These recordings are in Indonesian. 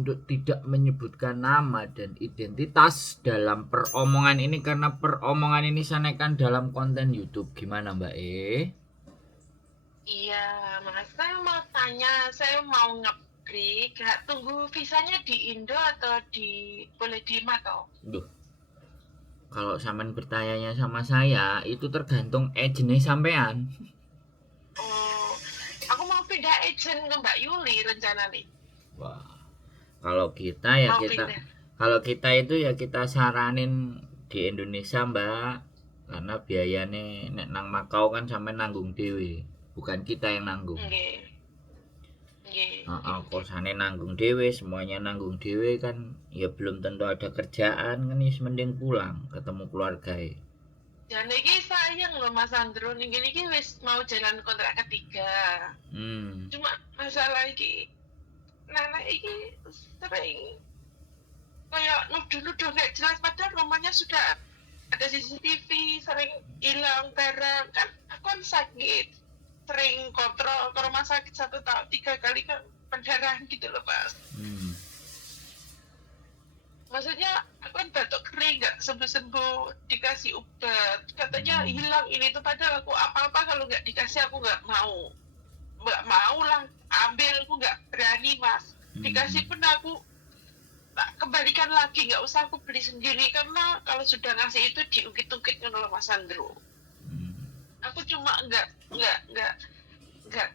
untuk tidak menyebutkan nama dan identitas dalam peromongan ini karena peromongan ini saya naikkan dalam konten YouTube. Gimana Mbak E? Iya, Mas. Saya mau tanya, saya mau nge-break. Tunggu visanya di Indo atau boleh di Macau? Duh, kalau sampean bertanya sama saya itu tergantung agent sampean. Oh, aku mau pindah agent ke Mbak Yuli rencana nih. Wah, kalau kita ya Mau kita pindah. kalau kita itu ya kita saranin di Indonesia Mbak, karena biayanya nek nang Makau kan sampai nanggung dewe, bukan kita yang nanggung. Nggih. Nggih, nggih, nggih. Kosane nanggung dewe, semuanya nanggung dewe kan ya belum tentu ada kerjaan kan, mending pulang ketemu keluarga. Dan ini sayang loh Mas Andro, ini wis mau jalan kontrak ketiga. Cuma masalah ini, nenek ini sering kayak nuduh-nuduh gak jelas, padahal rumahnya sudah ada CCTV, sering hilang barang. Kan aku kan sakit, sering kontrol ke rumah sakit 1 tahun 3 kali kan pendarahan gitu loh Mas. Maksudnya aku kan batuk kering nggak sembuh-sembuh, dikasih obat katanya hilang ini tuh, padahal aku apa-apa kalau nggak dikasih aku nggak mau lah ambil, aku nggak berani Mas. Dikasih pun aku tak kembalikan lagi, nggak usah aku beli sendiri, karena kalau sudah ngasih itu diungkit-ungkit kan oleh Mas Andro. Aku cuma nggak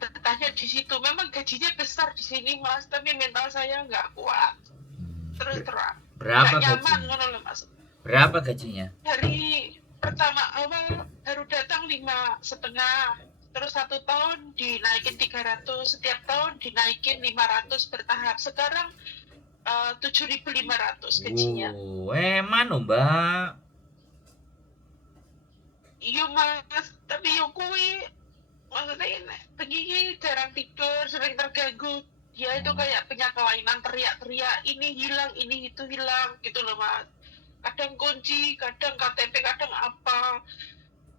bertanya di situ. Memang gajinya besar di sini Mas, tapi mental saya nggak kuat. Terus terang. Berapa nyaman gajinya? Mas. Berapa gajinya? Dari pertama awal baru datang 5,5, terus 1 tahun dinaikin 300, setiap tahun dinaikin 500 bertahap. Sekarang 7.500 gajinya. Eman Mbak. Iya Mas, tapi yo kuwi maksudnya begini jarang tidur, sering terganggu. Dia itu kayak punya kelainan, teriak-teriak, ini hilang, ini itu hilang gitu loh Mas. Kadang kunci, kadang KTP, kadang apa,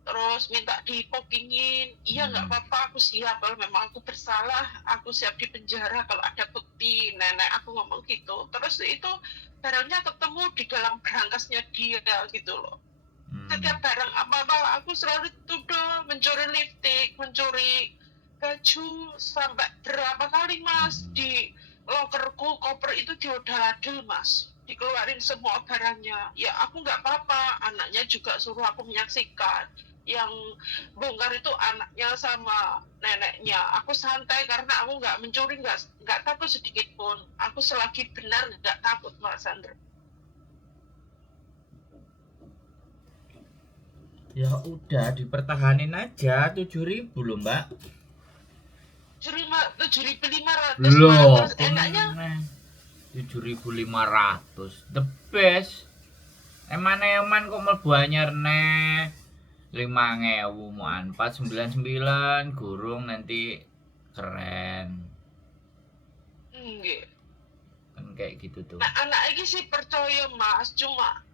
terus minta dipokingin. Iya nggak apa-apa, aku siap, kalau memang aku bersalah aku siap di penjara kalau ada bukti. Nenek aku ngomong gitu. Terus itu barangnya ketemu di dalam berangkasnya dia gitu loh. Setiap barang apa-apa aku selalu tuduh mencuri lipstick, mencuri baju, sampai berapa kali Mas di lokerku, koper itu diodal-adil Mas, dikeluarin semua barangnya. Ya aku nggak apa-apa, anaknya juga suruh aku menyaksikan. Yang bongkar itu anaknya sama neneknya. Aku santai karena aku nggak mencuri, nggak takut sedikit pun. Aku selagi benar nggak takut Mas Andro. Ya udah dipertahanin aja 7.000 loh Mbak. 7.500 Loh, Mas. Enaknya 7.500 the best. Eman kok mlebu anyar neh 5.000 muan 499 gurung nanti keren. Nggih. Kan kayak gitu tuh. Nah, anak iki sih percaya Mas, cuma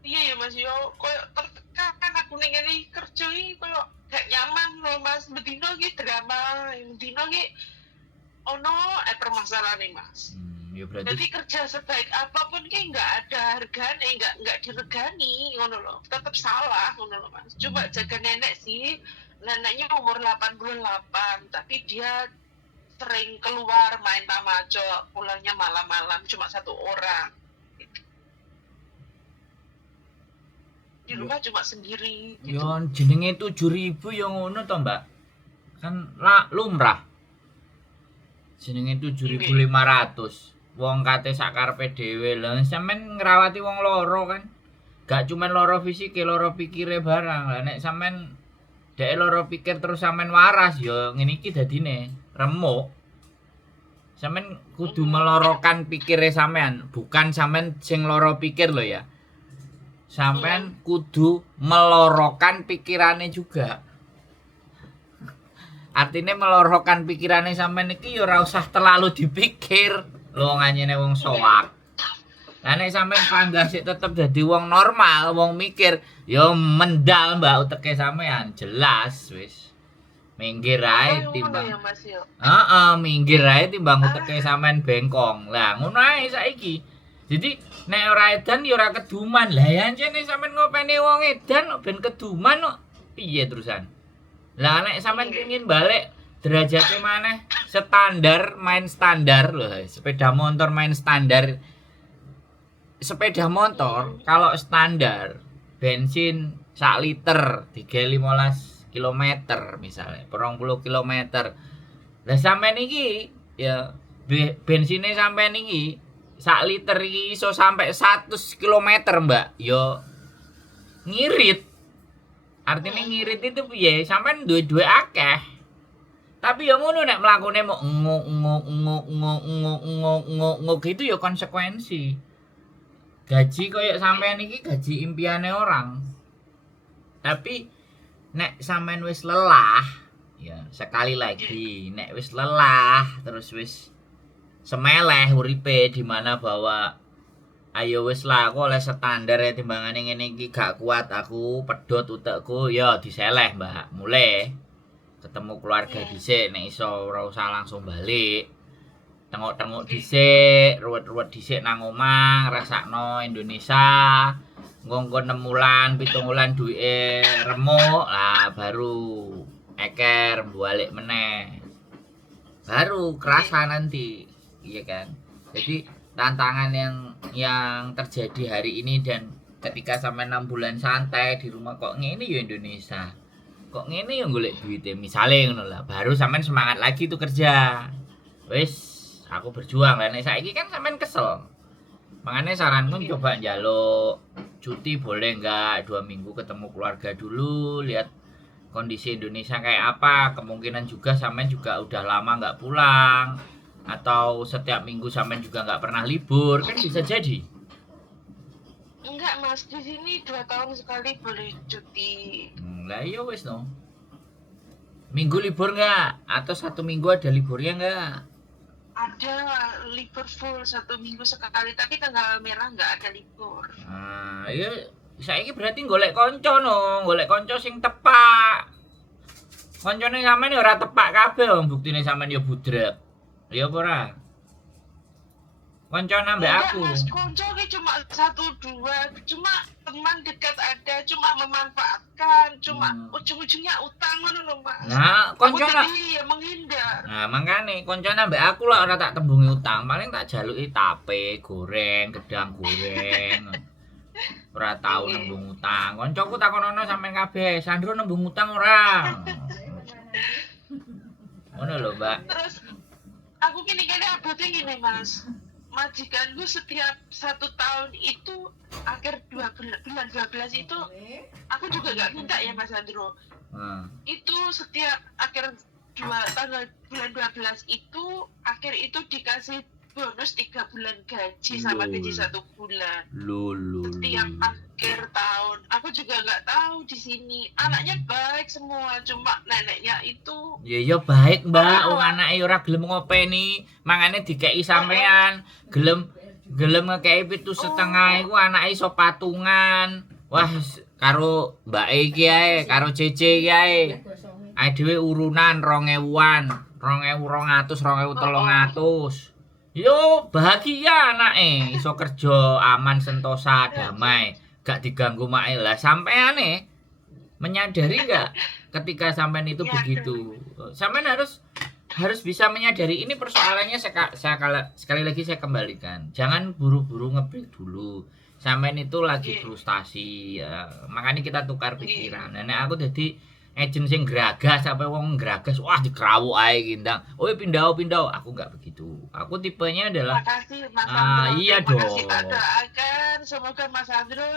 iya ya Mas yo koyo tertekan aku ning ngene kerja iki koyo gak nyaman loh Mas. Bedino iki drama, bedino iki ono permasalahan nih Mas. Ya berarti jadi kerja sebaik apapun ki nggak ada harganya, nggak diregani ngono loh, tetap salah ngono loh Mas. Coba jaga nenek sih, neneknya umur 88 tapi dia sering keluar main tamajo, pulangnya malam-malam cuma 1 orang. Di rumah cuma sendiri gitu. Yo jenenge 7.000 yo ngono to Mbak. Kan lumrah. Jenenge 7.500. Wong kate sakarepe dhewe lho, sampean ngrawati wong loro kan. Gak cuma loro fisik, loro pikire barang. Lah nek sampean dhek loro pikir terus sampean waras yo ngene iki dadine remuk. Sampean kudu melorokan pikire sampean, bukan sampean sing loro pikir lho ya. Sampean kudu melorokan pikirannya juga. Artinya melorokan pikirannya sampean iki ya ora usah terlalu dipikir. Lho nganyene wong soak. Lah nek sampean panggah sik tetep dadi wong normal, wong mikir, ya mendal Mbak uteke sampean, jelas wis. Minggir Oh, ae ngono timbang. ya Mas yo. Heeh, minggir ae timbang Ah, uteke sampean bengkong. Lah ngono ae saiki. Jadi nek ora edan ya ora keduman. Lah ya jane sampean ngopeni wong edan kok ben keduman kok. Piye terusan? Lah nek sampean iya. pengin balik derajatnya maneh standar main standar loh, sepeda motor main standar. Sepeda motor kalau standar bensin 1 liter 3,15 kilometer misalnya 20 kilometer. Lah sampean iki ya bensinnya sampean iki 1 liter iki iso sampai 100 kilometer, Mbak. Yo ngirit. Artinya ngirit itu piye? Sampean duwe-duwe akeh. Tapi yang ngono nek mlakune mau nguk gitu ya konsekuensi. Gaji koyo sampean iki gaji impiane orang. Tapi nek sampean wis lelah, ya sekali lagi nek wis lelah terus wis semeleh uripe di mana bahwa ayo wis lah aku oleh standar ya timbangane ngene iki gak kuat aku pedhot utekku ya diseleh Mbak. Mulai ketemu keluarga dhisik nek iso ora usah langsung balik. Tengok-tengok dhisik, ruwet-ruwet dhisik nang omah, ngrasakno Indonesia. Ngongkon 6 wulan, 7 wulan duwike remuk, lah baru eker balik meneh. Baru kerasa nanti, iya kan? Jadi tantangan yang terjadi hari ini dan ketika sampai 6 bulan santai di rumah kok ngene ya Indonesia. Kok ngene ya golek duite, misale ngono lah. Baru sampean semangat lagi tuh kerja. Wis aku berjuang lah nek saiki kan sampean kesel. Makanya saranku coba njaluk cuti boleh enggak 2 minggu ketemu keluarga dulu, lihat kondisi Indonesia kayak apa. Kemungkinan juga sampean juga udah lama nggak pulang atau setiap minggu sampean juga nggak pernah libur, kan bisa jadi. Enggak Mas, di sini 2 tahun sekali boleh cuti. Lah iya wis no. Minggu libur enggak? Atau 1 minggu ada liburnya enggak? Ada libur full 1 minggu sekali, tapi tanggal merah nggak ada libur. Iya saiki berarti golek kanca no, golek kanca sing tepak. Kancane sampean ya ora tepak kabeh wong buktine sampean ya budrek. Ya apa ora? Kanca nambah Enggak aku. Mas, konco ki cuma 1-2, cuma teman dekat ada, cuma memanfaatkan, cuma ujung-ujungnya utang ngono lho Mas. Nah, Aku kanca jadi ya menghindar. Nah, makane kanca nambah aku lah ora tak tembungi utang, paling tak jaluki tape goreng, gedang goreng. Ora tau nembung utang. Kancaku takonono sampean kabeh, Sandro nembung utang ora? Ngono lho, Mbak. Terus aku kini abote ngene Mas. Majikanku setiap 1 tahun itu akhir bulan 12 itu aku juga nggak minta ya Mas Andro. Itu setiap akhir tanggal bulan 12 itu akhir itu dikasih bonus 3 bulan gaji sama gaji 1 bulan. Setiap akhir tahun. Aku juga nggak tahu di sini. Anaknya baik semua, cuma neneknya itu. Ya baik Mbak, wong anake ora gelem ngopeni, mangane dikeki sampean, gelem ngekeki 7,5 iku anake iso patungan. Wah, karo mbake iki ae, karo Cece iki ae. Ae dhewe urunan 2000-an, 2200, 2300. Yo bahagia anake, iso kerja aman sentosa damai, gak diganggu make. Lah sampeane menyadari enggak ketika sampean itu begitu? Sampean harus bisa menyadari ini persoalannya. Sekali lagi saya kembalikan. Jangan buru-buru ngebreak dulu. Sampean itu lagi frustasi ya. Makanya kita tukar pikiran. Nek aku dadi agent sing geragas sampai wong geragas, wah dikrawuk ae kindang. Oh pindah. Aku enggak begitu. Aku tipenya adalah makasih Mas Andro. Iya Terima dong. kasih tak doakan semoga Mas Andro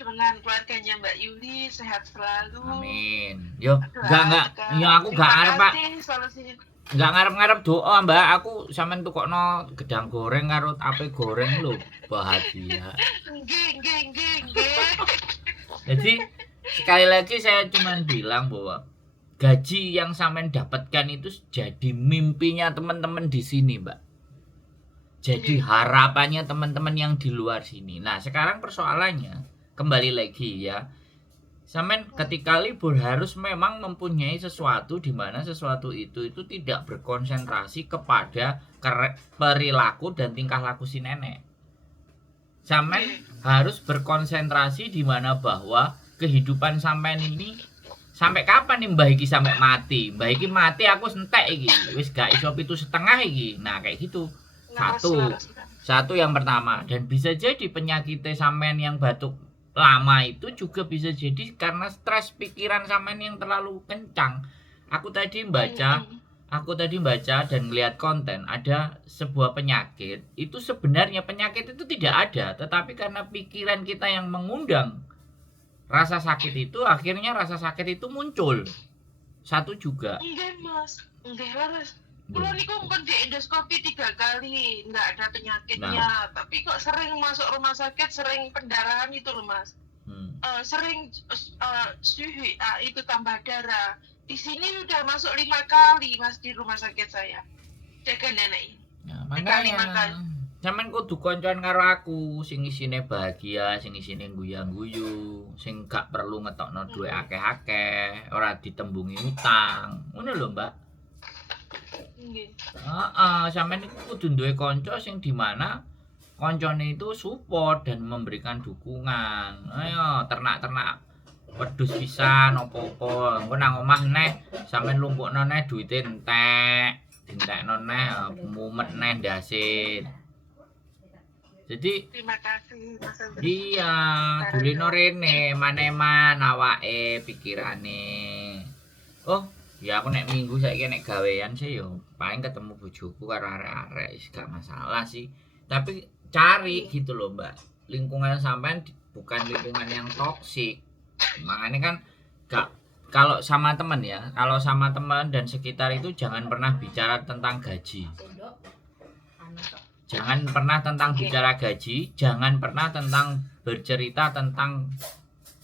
dengan keluarganya Mbak Yuli sehat selalu. Amin. Yo enggak. Yo aku enggak ngarep, Pak. Enggak ngarep-ngarep doa, Mbak. Aku sampean tukokno gedang goreng karo tape goreng lho. Bahagia. Nggih. Jadi sekali lagi saya cuma bilang bahwa gaji yang sampean dapatkan itu jadi mimpinya teman-teman di sini, Mbak. Jadi harapannya teman-teman yang di luar sini. Nah, sekarang persoalannya kembali lagi ya. Sampean ketika libur harus memang mempunyai sesuatu di mana sesuatu itu tidak berkonsentrasi kepada perilaku dan tingkah laku si nenek. Sampean harus berkonsentrasi di mana bahwa kehidupan sampean ini sampai kapan nih mbah iki sampai mati. Mbah iki mati aku entek iki. Wis gak iso 7,5 iki. Nah, kayak gitu. Satu yang pertama, dan bisa jadi penyakitnya sampean yang batuk lama itu juga bisa jadi karena stres pikiran sampean yang terlalu kencang. Aku tadi baca dan melihat konten ada sebuah penyakit. Itu sebenarnya penyakit itu tidak ada, tetapi karena pikiran kita yang mengundang rasa sakit itu, akhirnya rasa sakit itu muncul. Satu juga. Enggak mas, enggak laras. Kulo niku mungkin di endoskopi 3 kali, nggak ada penyakitnya, tapi kok sering masuk rumah sakit, sering pendarahan itu loh mas. Sering suhu itu tambah darah. Di sini udah masuk 5 kali mas di rumah sakit saya. Jaga nenek ini. Nah, makanya sampean kudu koncoan karo aku, sing isine bahagia, sing isine guyang-guyu, sing gak perlu ngetokno duwe akeh-akeh, ora ditembungi utang. Ngono lho, Mbak. Sampean iku kudu duwe kanca sing dimana koncone itu support dan memberikan dukungan. Ayo ternak-ternak wedhus pisan opo-opo. Engko nang omah neh sampean lumpukno neh duwite entek, dintekno neh mumet neh ndase. Jadi terima kasih Mas Andri. Iya, dulino rene, maneman awake pikirane. Oh, ya aku nek minggu saiki nek gawean sih yo paling ketemu bojoku karo arek-arek wis gak masalah sih. Tapi cari gitu loh, Mbak. Lingkungan sampean bukan lingkungan yang toksik. Makanya kan gak kalau sama teman ya, kalau sama teman dan sekitar itu jangan pernah bicara tentang gaji. Jangan pernah tentang bicara gaji, jangan pernah tentang bercerita tentang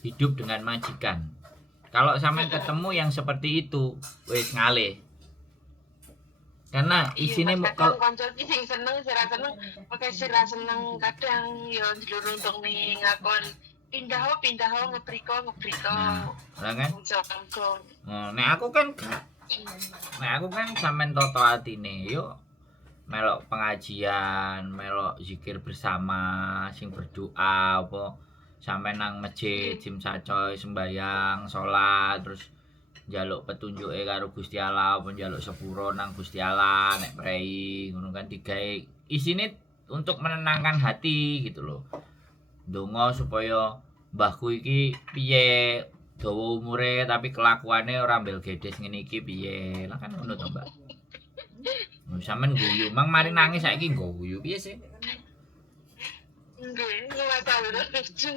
hidup dengan majikan. Kalau sampean ketemu yang seperti itu, wis ngalih. Karena isine kalau kanca iki sing seneng, sira seneng, pakai sira seneng kadang yo dilurung ning ngakon pindah ngebriko. Nah, kan? Nek aku kan sampean toto atine yo melok pengajian, melok zikir bersama, sing berdoa apa sampai nang masjid, sim sacoy sembayang, salat, terus njaluk petunjuke karo Gusti Allah, apa njaluk sepuro nang Gusti Allah, nek prei ngono kan digawe isine untuk menenangkan hati gitu loh. Ndonga supaya mbahku iki piye dawa umure tapi kelakuane ora mbel gedes ngene iki piye. Lah kan ngono to, Mbak. Sampeyan guyu, mang mari nangis saiki guyu piye sih? Nggih, masalah lucu.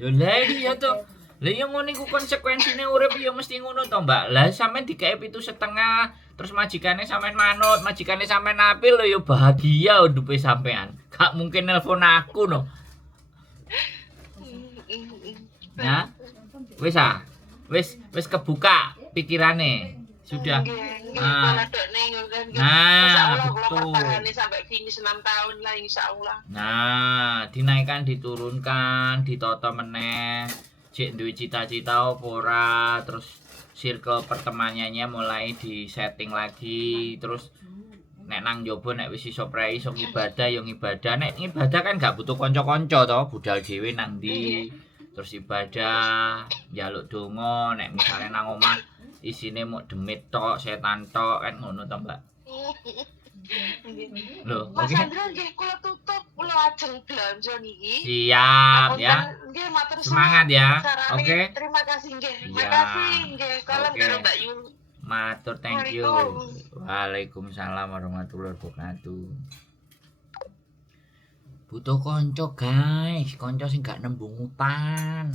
Lho lha iya to. Lah ya ngono iku konsekuensine urip ya mesti ngono to, Mbak. Lah sampeyan dikae 7,5 terus majikane sampeyan manut, majikane sampeyan apil lho ya bahagia hidupe sampeyan. Gak mungkin nelpon aku no. Nah, wis kebuka pikirane. Sudah. Betul. Sampai finish 6 tahun lah insyaallah. Nah, dinaikkan, diturunkan, ditoto meneh. Cek duwe cita-cita apa ora, terus circle pertemanannya mulai di setting lagi, terus nek nang njaba nek wis iso prei iso ibadah yo ngibadah. Nek ibadah kan gak butuh kanca-kanca to, budal dhewe nang ndi. Terus ibadah, njaluk donga, nek misale nang omah isine mau demit tok, setan tok kan ngono to, Mbak. Loh, Mas Andra nggih kula tutup, kula ajeng belanja niki. Siap ya. Nggih matur Semangat ya. Oke. Terima kasih nggih. Makasih nggih. Salam karo Mbak Yu. Matur, thank you. Waalaikumsalam warahmatullahi wabarakatuh. Butuh konco guys, konco sing gak nembung utang.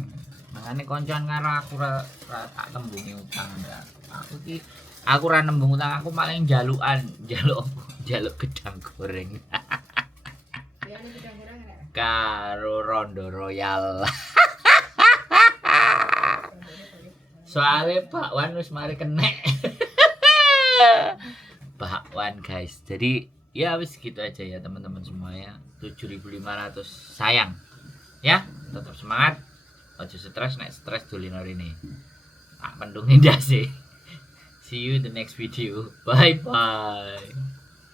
Makane koncoan karo aku ora tak tembungi utang ya. Aku ora nembung utang, aku paling jalukan, jaluk gedang goreng. Karo Rondo Royal. Soale bakwan wis mari kenek. Bakwan guys. Jadi ya wis gitu aja ya teman-teman semua ya. 7.500 sayang. Ya, tetap semangat. Aja stres, nek stres dolino rene. Tak pendungi ndase. See you in the next video. Bye bye.